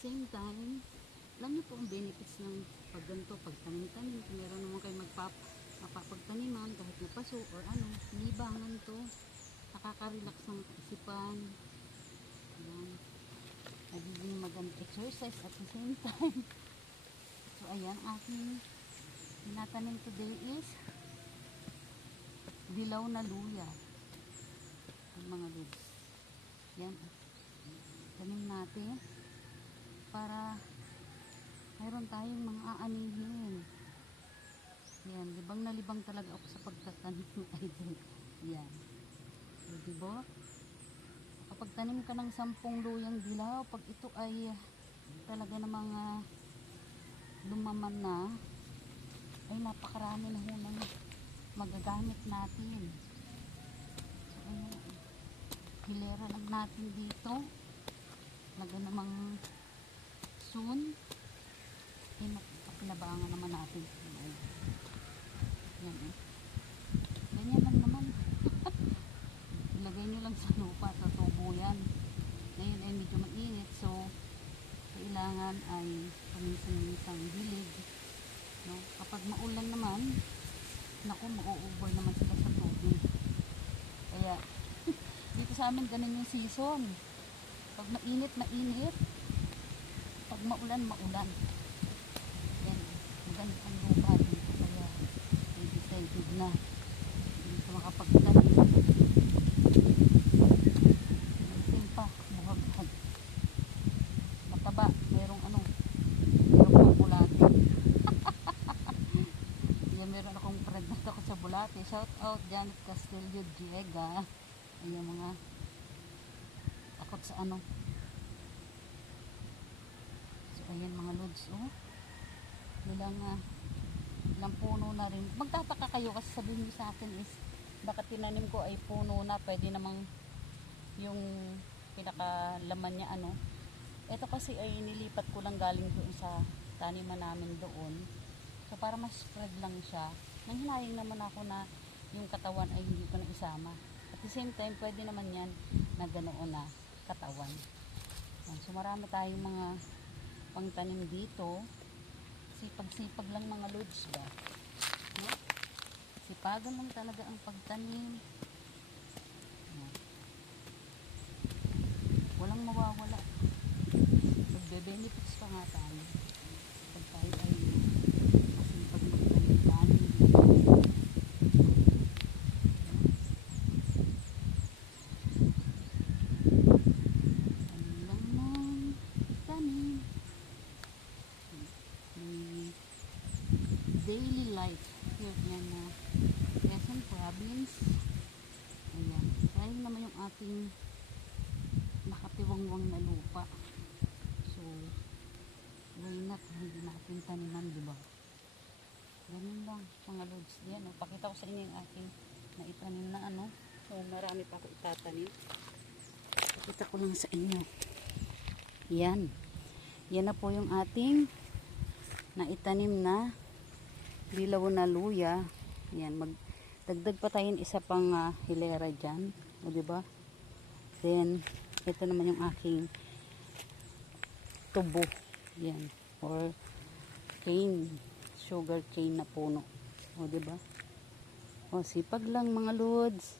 same time, alam niyo po ang benefits ng pag ganito, pag tanim-tanim, kung meron naman kayo mapapagtaniman, kahit na paso or ano, libangan to, nakaka-relax ng kaisipan. Ayan. Nagiging magandang exercise at the same time. So ayan, aking tinatanim today is dilaw na luya. Ang mga lods. Yan. Tanim natin para mayroon tayong mga aanihin. Yan. Libang na libang talaga ako sa pagtatanim ng idol. Yan. So, diba? Kapag tanim ka ng 10 luyang dilaw, pag ito ay talaga ng mga lumaman na, ay napakarami na hunang magagamit natin. So, ano, hilera lang natin dito. Talaga namang soon, ay pinabangan naman natin. Yan eh. Ganyan lang naman. Ilagay nyo lang sa lupa, sa tubo yan. Ngayon ay medyo mainit, so kailangan ay paminsan-minsang hilig. No? Kapag maulan naman, naku, mau-over naman sila sa tubig. Kaya, dito sa amin ganun yung season. Pag mainit, mainit. Pag maulan, maulan. Yan, maganda ang lupa dito. Kaya, decided na dito makapagtanim. Simpa, buhaghag. Mataba, mayroong ano, mayroong pang bulate. Meron akong friend na ako sa Bulate. Shout out Janet Castillo Diega. Ayan mga takot sa ano. So ayan mga lods, oh. Ilang puno na rin. Magtataka kayo kasi sabihin niyo sa akin is baka tinanim ko ay puno na, pwede namang yung pinakalaman niya ano. Ito kasi ay nilipat ko lang galing doon sa taniman namin doon. So para mas spread lang siya. Nanghinayang naman ako na yung katawan ay hindi ko na isama. At the same time, pwede naman yan na ganoon na katawan. So marami tayong mga pangtanim dito. Sipag-sipag lang mga lods ba? No? Sipagan lang talaga ang pagtanim. Walang mawawala. Magbe-benefits pa nga tayo. Pag tayo ay daily life here yan na Quezon Province. Ayan. Dahil naman yung ating nakatiwangwang na lupa. So, why not hindi natin taniman, diba? Ganun lang, mga lods. Yan, pakita ko sa inyo yung aking naitanim na ano. So, marami pa ako itatanim. Pakita ko lang sa inyo. Yan. Yan na po yung ating naitanim na dilaw na luya. Yan, magdagdag pa tayo isa pang hilera dyan. O diba? Then, ito naman yung aking tubo. Yan. Or cane. Sugar cane na puno. O diba? O, sipag lang mga lods.